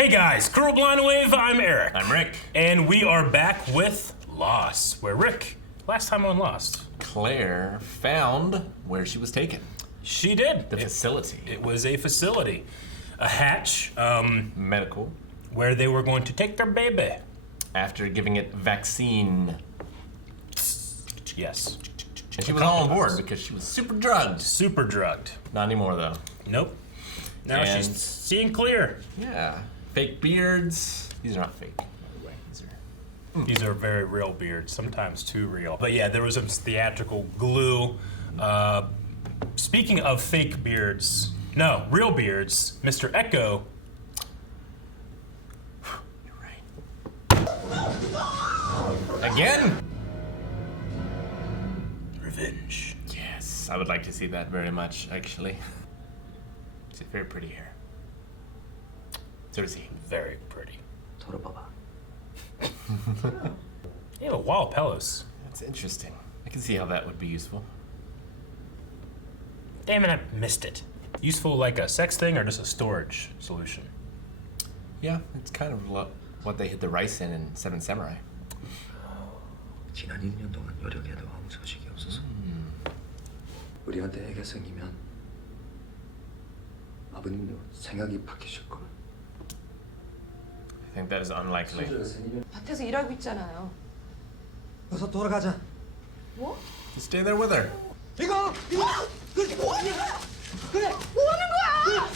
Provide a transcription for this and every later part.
Hey guys, Cruel Blind Wave, I'm Eric. I'm Rick. And we are back with Lost, where Rick, last time on Lost, Claire found where she was taken. She did. The facility. It was a facility. A hatch. Medical. Where they were going to take their baby. After giving it vaccine. Yes. And she was all on board because she was super drugged. Super drugged. Not anymore though. Nope. Now And she's seeing clear. Yeah. Fake beards. These are not fake, by the way. These are very real beards, sometimes too real. But yeah, there was some theatrical glue. Speaking of fake beards, no, real beards, Mr. Echo. You're right. Again? Revenge. Yes, I would like to see that very much, actually. It's very pretty hair. So is he. Very pretty. 털어봐봐. You have a wall of pillows. That's interesting. I can see how that would be useful. Damn it, I missed it. Useful like a sex thing or just a storage solution? Yeah, it's kind of what they hid the rice in Seven Samurai. 지난 2년 동안 여력에도 아무 소식이 없어서 우리한테 애가 생기면 아버님도 생각이 바뀌실 거야. I think that is unlikely. 밭에서 일하고 있잖아요. 어서 돌아가자. 뭐? Just stay there with her. 이거 그렇게 뭐 하는 거야? 그래. 뭐 하는 거야?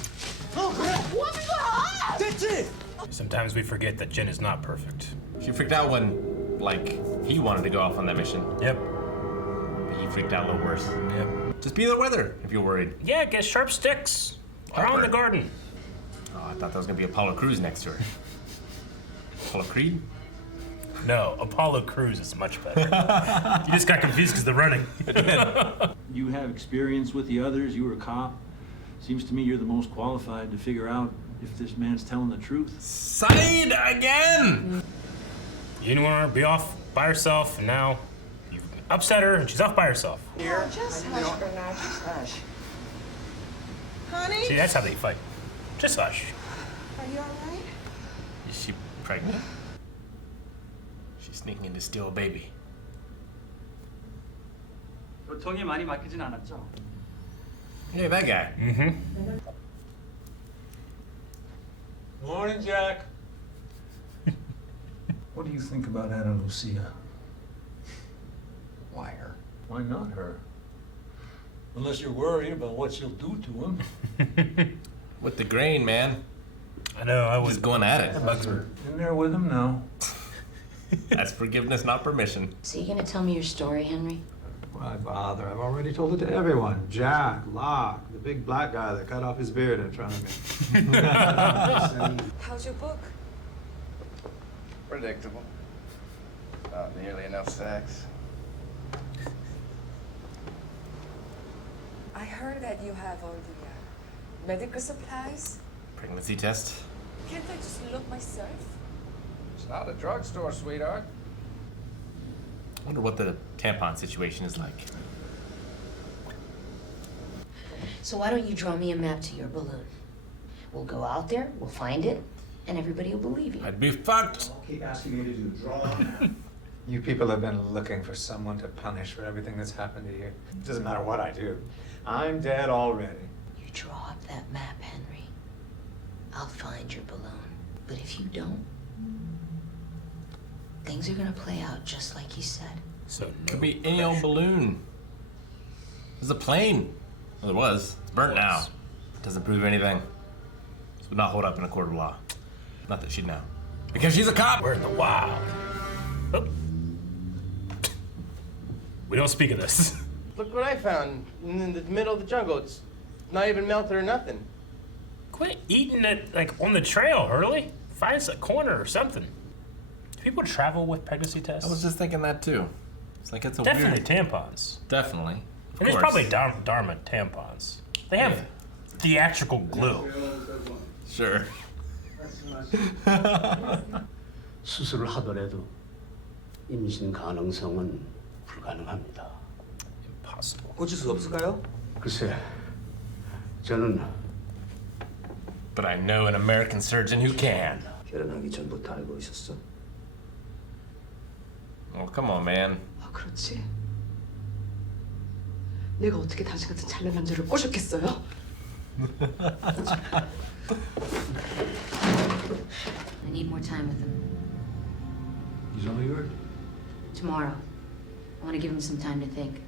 그래. 뭐 하는 거야? 됐지? Sometimes we forget that Jin is not perfect. She freaked out when, like, he wanted to go off on that mission. Yep. But he freaked out a little worse. Yep. Just be there with her if you're worried. Yeah, get sharp sticks around the garden. Oh, I thought that was gonna be Apollo Crews next to her. Apollo Creed? No, Apollo Crews is much better. You just got confused because they're running. You have experience with the others, you were a cop. Seems to me you're the most qualified to figure out if this man's telling the truth. Saeed again! You didn't want her to be off by herself, and now you've upset her, and she's off by herself. Oh, just hush, Bernard, just hush. Honey? See, that's how they fight. Just hush. Are you all right? Is she pregnant? She's sneaking in to steal a baby. 요통이 많이 막히진 않았죠? Hey, that guy. Mm-hmm. Morning, Jack. What do you think about Anna Lucia? Why her? Why not her? Unless you're worried about what she'll do to him. With the grain, man. I know, I was He's going at it. In there with him now. That's forgiveness, not permission. So you gonna tell me your story, Henry? Why bother? I've already told it to everyone. Jack, Locke, the big black guy that cut off his beard in front of me. How's your book? Predictable. Not nearly enough sex. I heard that you have all the medical supplies. Pregnancy test. Can't I just look myself? It's not a drugstore, sweetheart. I wonder what the tampon situation is like. So why don't you draw me a map to your balloon? We'll go out there, we'll find it, and everybody will believe you. I'd be fucked. Keep asking me to do draw. You people have been looking for someone to punish for everything that's happened to you. It doesn't matter what I do. I'm dead already. You draw up that map, Henry. I'll find your balloon. But if you don't, things are gonna play out just like you said. So no Could be any old balloon. There's a plane. Well, there was. It's burnt now. Doesn't prove anything. This would not hold up in a court of law. Not that she'd know. Because she's a cop! We're in the wild. Oh. We don't speak of this. Look what I found in the middle of the jungle. It's not even melted or nothing. Quit eating it like on the trail, Hurley. Find us a corner or something. Do people travel with pregnancy tests? I was just thinking that too. It's like it's a Definitely weird... tampons. Definitely. Of And there's course. probably Dharma tampons. They have theatrical glue. Sure. 수술을 하더라도 임신 가능성은 불가능합니다. Impossible. 고칠 수 없을까요? 글쎄, 저는 But I know an American surgeon who can. 결혼하기 전부터 알고 있었어? Oh, come on, man. 아, 그렇지. 내가 어떻게 당신 같은 잘난 남자를 꼬셨겠어요? I need more time with him. He's all yours. Tomorrow. I want to give him some time to think.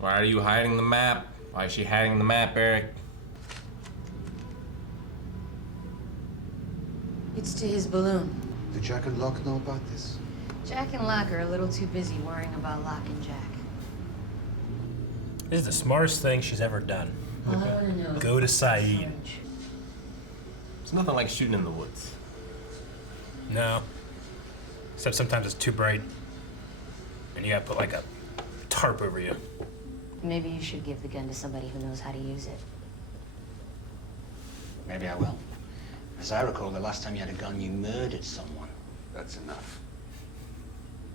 Why are you hiding the map? Why is she hiding the map, Eric? It's to his balloon. Do Jack and Locke know about this? Jack and Locke are a little too busy worrying about Locke and Jack. This is the smartest thing she's ever done. All I want to know is Go to Saeed. It's nothing like shooting in the woods. No. Except sometimes it's too bright. And you gotta put like a tarp over you. Maybe you should give the gun to somebody who knows how to use it. Maybe I will. As I recall, the last time you had a gun, you murdered someone. That's enough.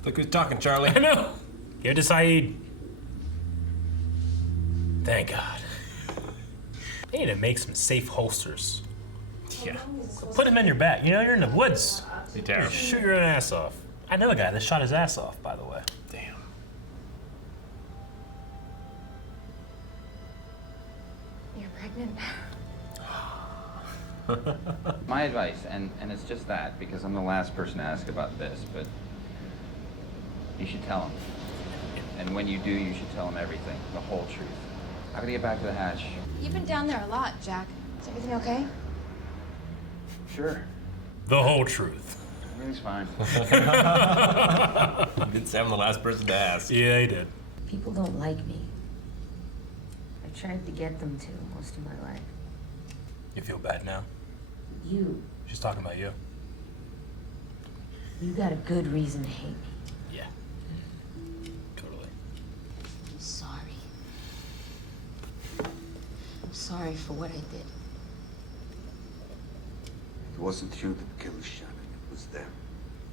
Look who's talking, Charlie. I know. Give it to Saeed. Thank God. They need to make some safe holsters. Yeah. Put them in your back. You know, you're in the woods. Be terrible. Shoot your own ass off. I know a guy that shot his ass off, by the way. Damn. You're pregnant. My advice, and it's just that, because I'm the last person to ask about this, but you should tell him. And when you do, you should tell him everything, the whole truth. I gotta get back to the hatch. You've been down there a lot, Jack. Is everything okay? Sure, The whole truth. everything's fine. Didn't say I'm the last person to ask. Yeah, he did. People don't like me. I've tried to get them to most of my life. You feel bad now? You. She's talking about you. You got a good reason to hate me. Yeah. Totally. I'm sorry. I'm sorry for what I did. It wasn't you that killed Shannon, it was them.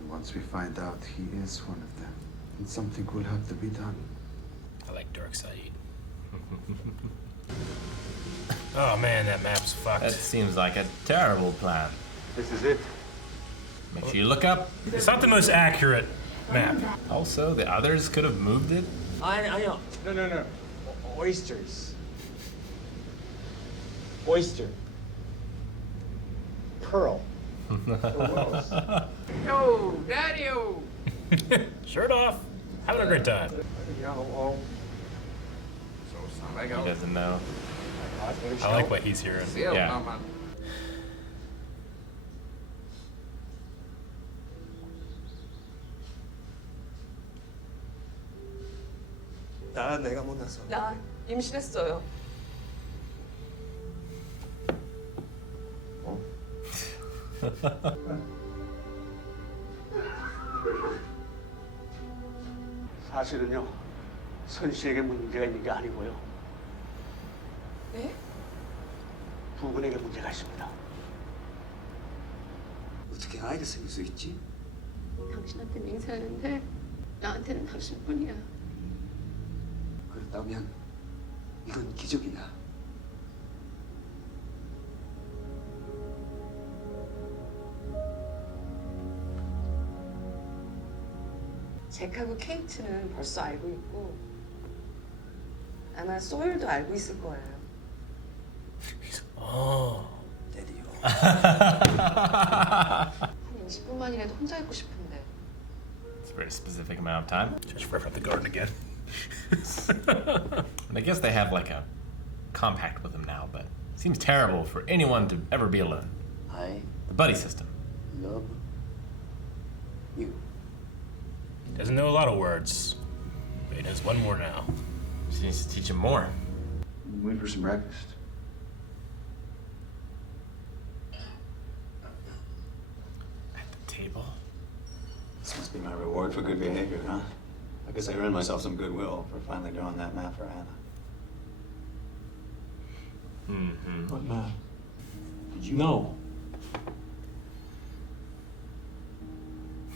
And once we find out he is one of them, then something will have to be done. I like Dark Saeed. Oh man, that map's fucked. That seems like a terrible plan. This is it. Make sure you look up. It's not the most accurate map. Also, the others could have moved it. 아니요. No. Oysters. Oyster. Pearl. Yo, Daddy-o! Shirt off. Having a great time. He doesn't know. I like what he's hearing. Yeah. 나 내가 못나서. 나 임신했어요. 사실은요, 선 씨에게 문제가 있는 게 아니고요. 네? 부군에게 문제가 있습니다. 어떻게 아이를 생길 수 있지? 당신한테 맹세하는데 나한테는 당신뿐이야. 그렇다면 이건 기적이야. 잭하고 케이트는 벌써 알고 있고 아마 소율도 알고 있을 거예요. Oh. 데디요. 한 20분만이라도 혼자 있고 싶은데. It's a very specific amount of time. Just rip up the garden again. And I guess they have like a compact with them now, but it seems terrible for anyone to ever be alone. I The buddy system. love you. Doesn't know a lot of words. But he knows one more now. She needs to teach him more. Wait for some breakfast. At the table. This must be my reward for good behavior, huh? I guess I earned myself some goodwill for finally drawing that map for Anna. Mm-hmm. What map? Did you? No.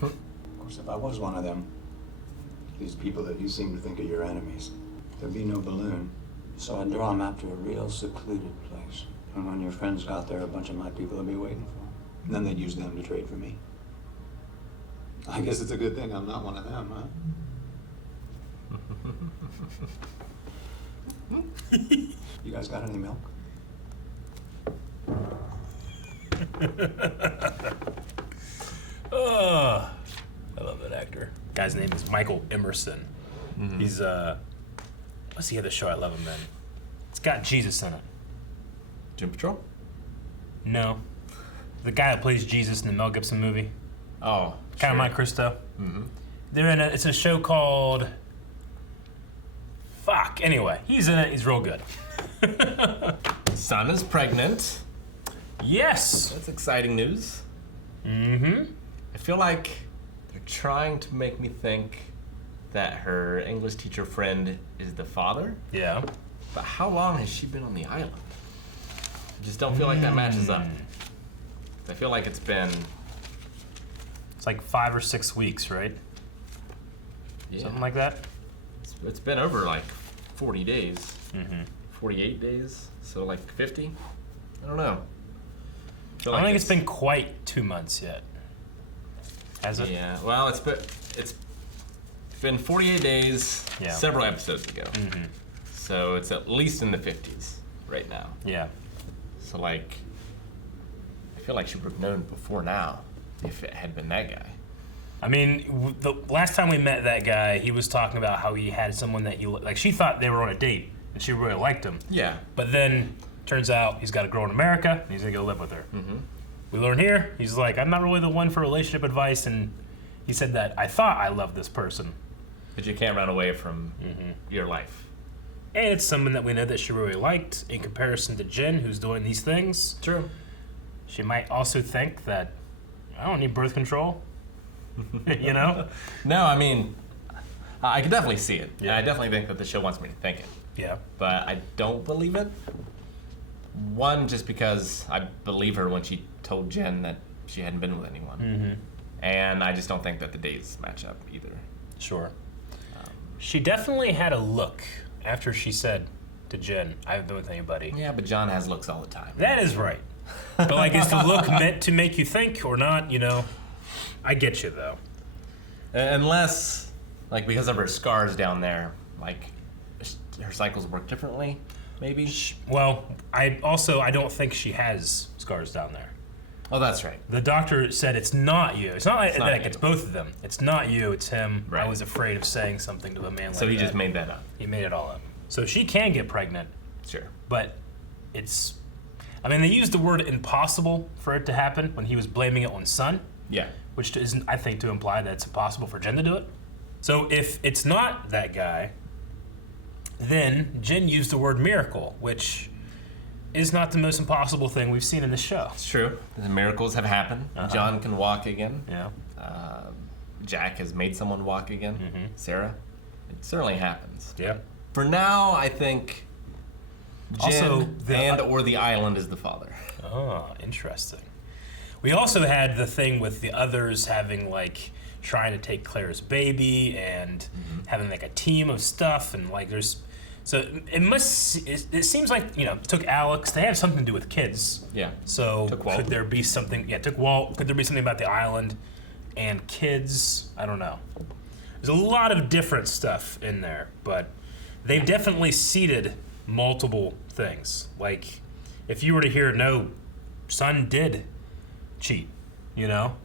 Of course, if I was one of them, these people that you seem to think are your enemies, there'd be no balloon. So I'd draw a map to a real secluded place. And when your friends got there, a bunch of my people would be waiting for them. And then they'd use them to trade for me. I guess it's a good thing I'm not one of them, huh? You guys got any milk? Oh, I love that actor. Guy's name is Michael Emerson. He's what's the other show I love him in? It's got Jesus in it. Doom Patrol? No. The guy that plays Jesus in the Mel Gibson movie. Oh, Kind of sure. like Christo. They're in it's a show called Fuck. Anyway, he's in it. He's real good. Son is pregnant. Yes. That's exciting news. Mm-hmm. I feel like they're trying to make me think that her English teacher friend is the father. Yeah. But how long has she been on the island? I just don't feel like that matches up. I feel like it's been... It's like 5 or 6 weeks, right? Yeah. Something like that? It's been over like 40 days. 48 days, so like 50? I don't know. I don't think it's been quite 2 months yet. Has it? Yeah, well, it's been 48 days, Yeah. several episodes ago. So it's at least in the 50s right now. Yeah. So like, I feel like she would have known before now if it had been that guy. I mean, the last time we met that guy, he was talking about how he had someone that he like. She thought they were on a date, and she really liked him. Yeah. But then turns out he's got a girl in America, and he's gonna go live with her. We learn here, he's like, I'm not really the one for relationship advice, and he said that I thought I loved this person. But you can't run away from your life. And it's someone that we know that she really liked in comparison to Jen, who's doing these things. True. She might also think that I don't need birth control. You know? No, I mean, I could definitely see it. Yeah. I definitely think that the show wants me to think it. Yeah. But I don't believe it. One, just because I believe her when she told Jen that she hadn't been with anyone. And I just don't think that the dates match up either. Sure. She definitely had a look after she said to Jen, I haven't been with anybody. Yeah, but John has looks all the time. That is right. But like, is the look meant to make you think or not? You know, I get you though. Unless, like, because of her scars down there, like, her cycles work differently, maybe? Well, I don't think she has scars down there. Oh, that's right. The doctor said it's not you. It's not like, not it's both of them. It's not you, it's him. Right. I was afraid of saying something to a man like that. So he just made that up. He made it all up. So she can get pregnant. Sure. But it's, I mean, they used the word impossible for it to happen when he was blaming it on Sun. Yeah. Which isn't, I think, to imply that it's impossible for Jen to do it. So if it's not that guy, then Jen used the word miracle, which is not the most impossible thing we've seen in the show. It's true. The miracles have happened. John can walk again. Yeah. Jack has made someone walk again. Sarah. It certainly happens. Yeah. For now, I think Jen Also, or the island is the father. Oh, interesting. We also had the thing with the others having like trying to take Claire's baby and having like a team of stuff and like there's so it seems like, you know, took Alex. They have something to do with kids. Yeah. So Took Walt. could there be something? Yeah, took Walt. Could there be something about the island and kids? I don't know. There's a lot of different stuff in there, but they've definitely seeded multiple things. Like if you were to hear no, Sun did cheat, you know,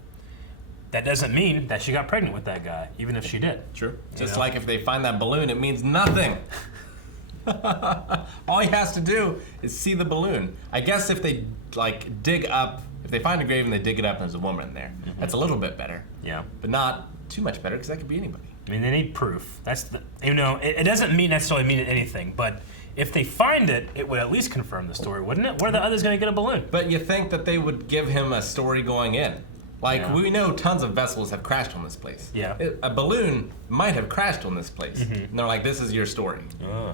that doesn't mean that she got pregnant with that guy, even if she did. True. You Just know? like if they find that balloon, it means nothing. All he has to do is see the balloon. I guess if they like dig up, if they find a grave and they dig it up and there's a woman in there, that's a little bit better. Yeah. But not too much better because that could be anybody. I mean, they need proof. That's the, you know, it doesn't necessarily mean anything, but if they find it, it would at least confirm the story, wouldn't it? Where are the others going to get a balloon? But you think that they would give him a story going in. Like, Yeah. we know tons of vessels have crashed on this place. Yeah. A balloon might have crashed on this place. And they're like, this is your story. Oh.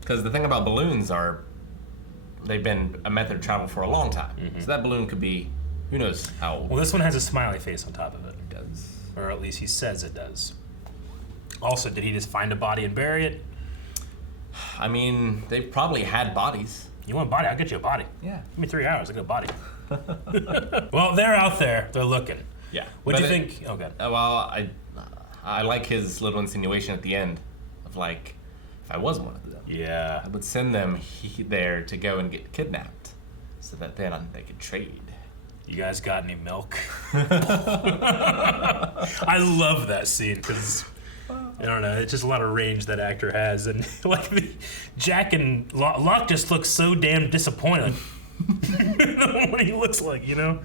Because the thing about balloons are, they've been a method of travel for a long time. So that balloon could be, who knows how old. Well, this one has a smiley face on top of it. It does. Or at least he says it does. Also, did he just find a body and bury it? I mean, they've probably had bodies. You want a body? I'll get you a body. Yeah. Give me 3 hours, I get a body. Well, they're out there. They're looking. Yeah. What do you think? Oh, God. Well, I like his little insinuation at the end of like, if I was one of them, yeah, I would send them there to go and get kidnapped, so that then they could trade. You guys got any milk? I love that scene because I don't know. It's just a lot of range that actor has, and like Jack and Locke just look so damn disappointed. What he looks like, you know.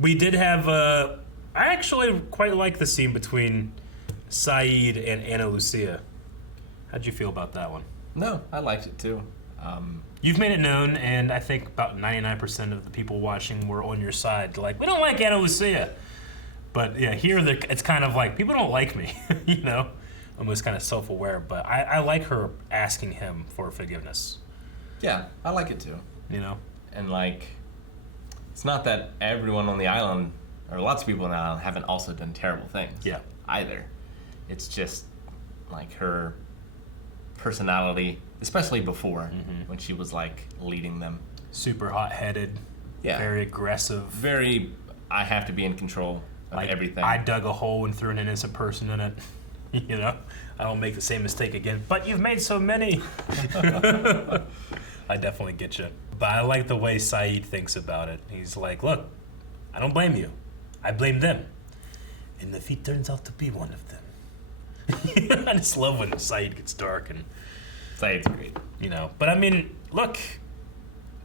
We did have. I actually quite like the scene between Saeed and Anna Lucia. How'd you feel about that one? No, I liked it too. You've made it known, and I think about 99% of the people watching were on your side. Like, we don't like Anna Lucia. But yeah, here it's kind of like, people don't like me, you know? Almost kind of self-aware, but I like her asking him for forgiveness. Yeah, I like it too. You know? And like, it's not that everyone on the island, or lots of people on the island, haven't also done terrible things. Yeah. Either. It's just like her personality, especially before, when she was like leading them. Super hot-headed. Yeah. Very aggressive. Very, I have to be in control of like, everything. I dug a hole and threw an innocent person in it. You know? I don't make the same mistake again. But you've made so many. I definitely get you. But I like the way Saeed thinks about it. He's like, look, I don't blame you. I blame them. And if he turns out to be one of them. I just love when Saeed gets dark and Saeed's great. You know, but I mean, look,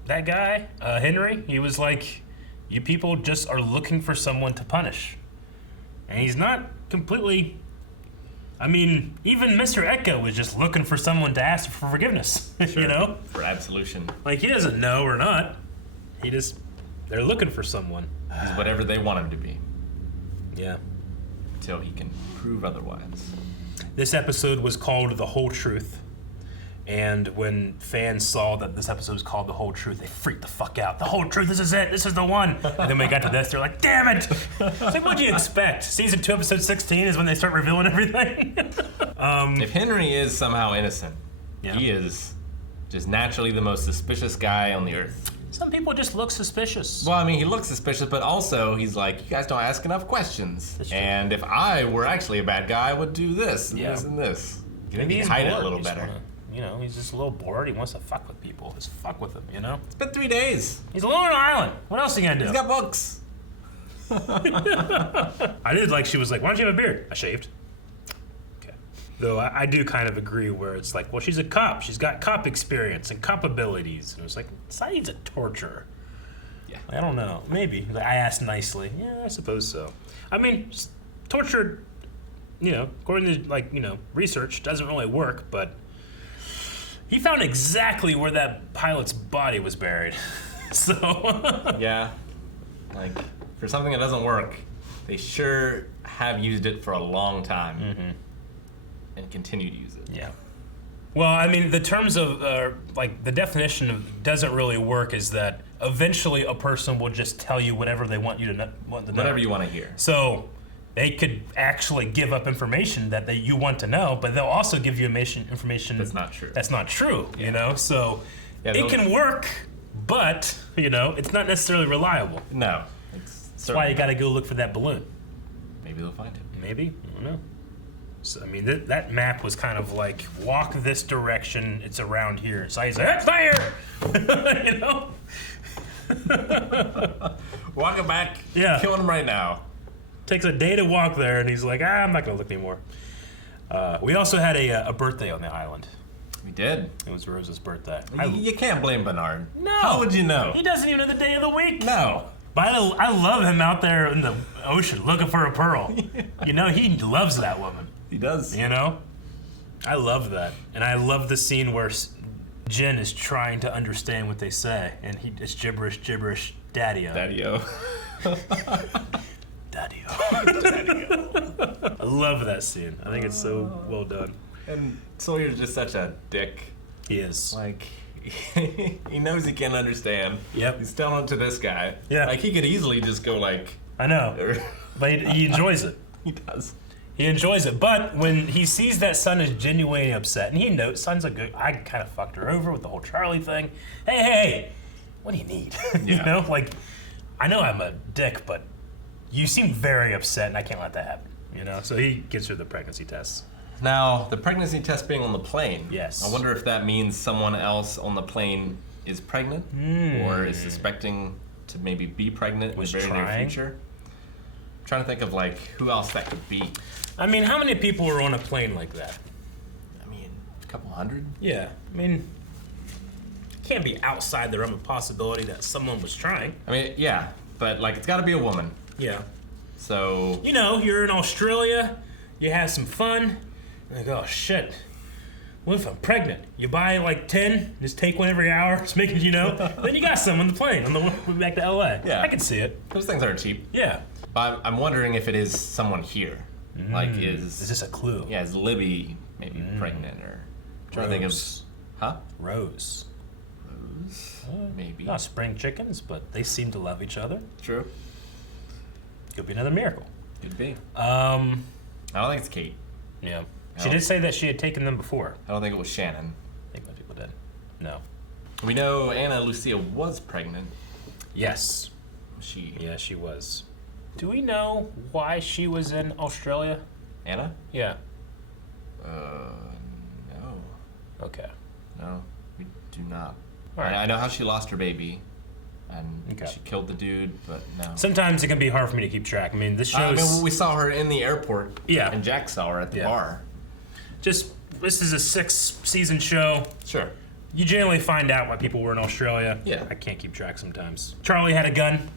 that guy, Henry, he was like, you people just are looking for someone to punish. And he's not completely, I mean, even Mr. Echo was just looking for someone to ask for forgiveness, Sure. you know? For absolution. Like, he doesn't know or not. They're looking for someone. He's whatever they want him to be. Yeah. Until he can prove otherwise. This episode was called The Whole Truth. And when fans saw that this episode was called The Whole Truth, they freaked the fuck out. The whole truth, this is it, this is the one. And then when we got to this, they're like, damn it! It's like, what'd you expect? Season 2, episode 16 is when they start revealing everything? If Henry is somehow innocent, yeah. He is just naturally the most suspicious guy on the earth. Some people just look suspicious. Well, I mean, he looks suspicious, but also he's like, you guys don't ask enough questions. And if I were actually a bad guy, I would do this and this and this. You think he'd hide it a little better. You know, he's just a little bored. He wants to fuck with people. Just fuck with them, you know? It's been 3 days. He's alone on an island. What else are you gonna do? He's got books. I did like, she was like, why don't you have a beard? I shaved. Okay. Though I do kind of agree where it's like, well, she's a cop. She's got cop experience and cop abilities. And it was like, Saeed's a torturer. Yeah. I don't know. Maybe. I asked nicely. Yeah, I suppose so. I mean, torture, you know, according to, like, you know, research, doesn't really work, but he found exactly where that pilot's body was buried. So. Yeah. Like, for something that doesn't work, they sure have used it for a long time. And continue to use it. Yeah. Well, I mean, the terms of, like, the definition of doesn't really work is that eventually a person will just tell you whatever they want you to know. Whatever you want to hear. So they could actually give up information that you want to know, but they'll also give you information that's not true. That's not true, Yeah. you know? So it can work, but, you know, it's not necessarily reliable. No. That's why you got to go look for that balloon. Maybe they'll find it. Maybe. I don't know. So, I mean, that map was kind of like, walk this direction, it's around here. So he's like, it's not here! You know? Walking back, yeah. Killing him right now. Takes a day to walk there, and he's like, I'm not going to look anymore. We also had a birthday on the island. We did. It was Rose's birthday. You can't blame Bernard. No. How would you know? He doesn't even know the day of the week. No. But I love him out there in the ocean looking for a pearl. You know, he loves that woman. He does. You know? I love that. And I love the scene where Jen is trying to understand what they say, and it's gibberish, daddy-o. Daddy-o. Daddy-o. I love that scene. I think it's so well done. And Sawyer's just such a dick. He is. Like, he knows he can't understand. Yep. He's telling it to this guy. Yeah. Like, he could easily just go like... I know. But he enjoys it. He does. He enjoys it. But when he sees that Sun is genuinely upset, and he knows Sun's a good, I kind of fucked her over with the whole Charlie thing. Hey, what do you need? You know, like, I know I'm a dick, but you seem very upset, and I can't let that happen. You know, so he gives her the pregnancy test. Now, the pregnancy test being on the plane. Yes. I wonder if that means someone else on the plane is pregnant or is suspecting to maybe be pregnant in the very near future. I'm trying to think of like who else that could be. I mean, how many people are on a plane like that? I mean, a couple hundred? Yeah, I mean, it can't be outside the realm of possibility that someone was trying. I mean, yeah, but like it's got to be a woman. Yeah. So. You know, you're in Australia, you have some fun, and like, oh shit, what if I'm pregnant? You buy like 10, just take one every hour, just make it, you know, then you got some on the plane on the way back to LA. Yeah. I can see it. Those things aren't cheap. Yeah. But I'm wondering if it is someone here. Like, is this a clue? Yeah, is Libby maybe pregnant or. I'm trying to think of. Huh? Rose. Maybe. Not spring chickens, but they seem to love each other. True. Could be another miracle. Could be. I don't think it's Kate. Yeah. She did say that she had taken them before. I don't think it was Shannon. I think most people did. No. We know Anna Lucia was pregnant. Yes. Yeah, she was. Do we know why she was in Australia? Anna? Yeah. No. Okay. No, we do not. All right. I know how she lost her baby, and she killed the dude, but no. Sometimes it can be hard for me to keep track. I mean, this shows. I mean, we saw her in the airport. Yeah. And Jack saw her at the bar. This is a 6-season show. Sure. You generally find out why people were in Australia. Yeah. I can't keep track sometimes. Charlie had a gun.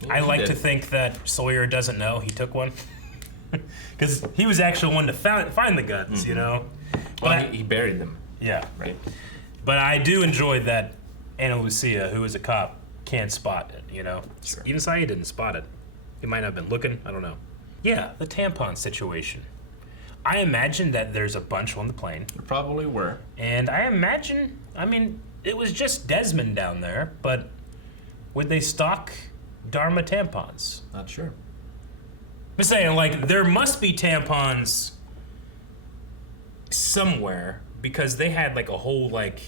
Yeah, I like to think that Sawyer doesn't know he took one. Because he was actually one to find the guns, you know? Well, he buried them. Yeah. Right. But I do enjoy that Anna Lucia, who is a cop, can spot it, you know? Sure. Even Saeed didn't spot it. He might not have been looking. I don't know. Yeah, the tampon situation. I imagine that there's a bunch on the plane. There probably were. And I imagine, I mean, it was just Desmond down there, but would they stock Dharma tampons? Not sure. I'm saying, like, there must be tampons somewhere because they had, like, a whole, like,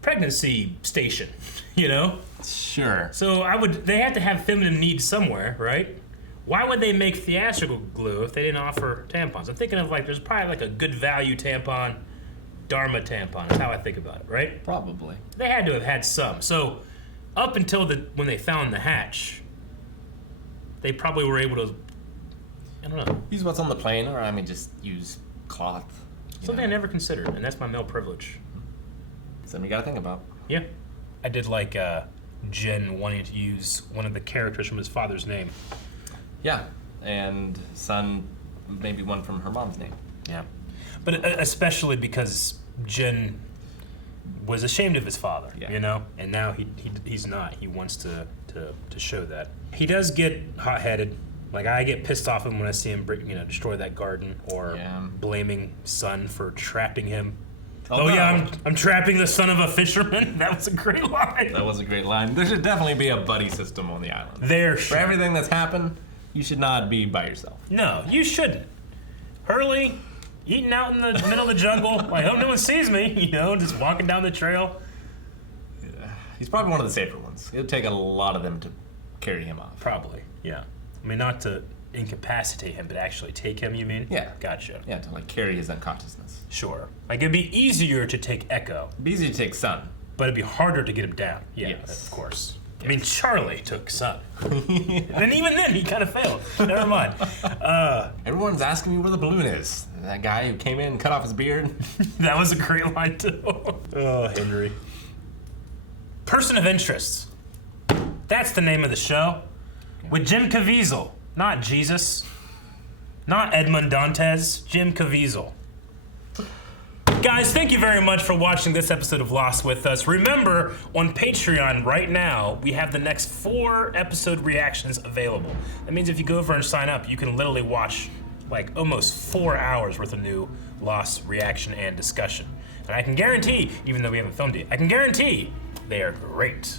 pregnancy station, you know? Sure. So they had to have feminine needs somewhere, right? Why would they make theatrical glue if they didn't offer tampons? I'm thinking of, like, there's probably, like, a good value tampon, Dharma tampon is how I think about it, right? Probably. They had to have had some. So up until when they found the hatch, they probably were able to, I don't know. Use what's on the plane, or I mean, just use cloth. Something I never considered, and that's my male privilege. Something you gotta think about. Yeah. I did like Jen wanting to use one of the characters from his father's name. Yeah, and son, maybe one from her mom's name. Yeah. But especially because Jen was ashamed of his father, you know? And now he's not. He wants to show that. He does get hot-headed. Like, I get pissed off when I see him, destroy that garden or blaming Son for trapping him. Oh, yeah, I'm trapping the son of a fisherman. That was a great line. That was a great line. There should definitely be a buddy system on the island. For everything that's happened, you should not be by yourself. No, you shouldn't. Hurley, eating out in the middle of the jungle. I hope no one sees me, just walking down the trail. Yeah. He's probably one of the safer ones. It would take a lot of them to carry him off. Probably, yeah. I mean, not to incapacitate him, but actually take him, you mean? Yeah. Gotcha. Yeah, to carry his unconsciousness. Sure. Like, it'd be easier to take Echo. It'd be easier to take Son. But it'd be harder to get him down. Yeah, yes. Of course. Yes. I mean, Charlie took Son. And even then, he kind of failed. Never mind. Everyone's asking me where the balloon is. That guy who came in and cut off his beard. That was a great line, too. Oh, Henry. Person of Interest. That's the name of the show. With Jim Caviezel. Not Jesus. Not Edmond Dantes. Jim Caviezel. Guys, thank you very much for watching this episode of Lost with us. Remember, on Patreon right now, we have the next 4 episode reactions available. That means if you go over and sign up, you can literally watch like almost 4 hours worth of new Lost reaction and discussion. And I can guarantee, even though we haven't filmed it, I can guarantee they are great.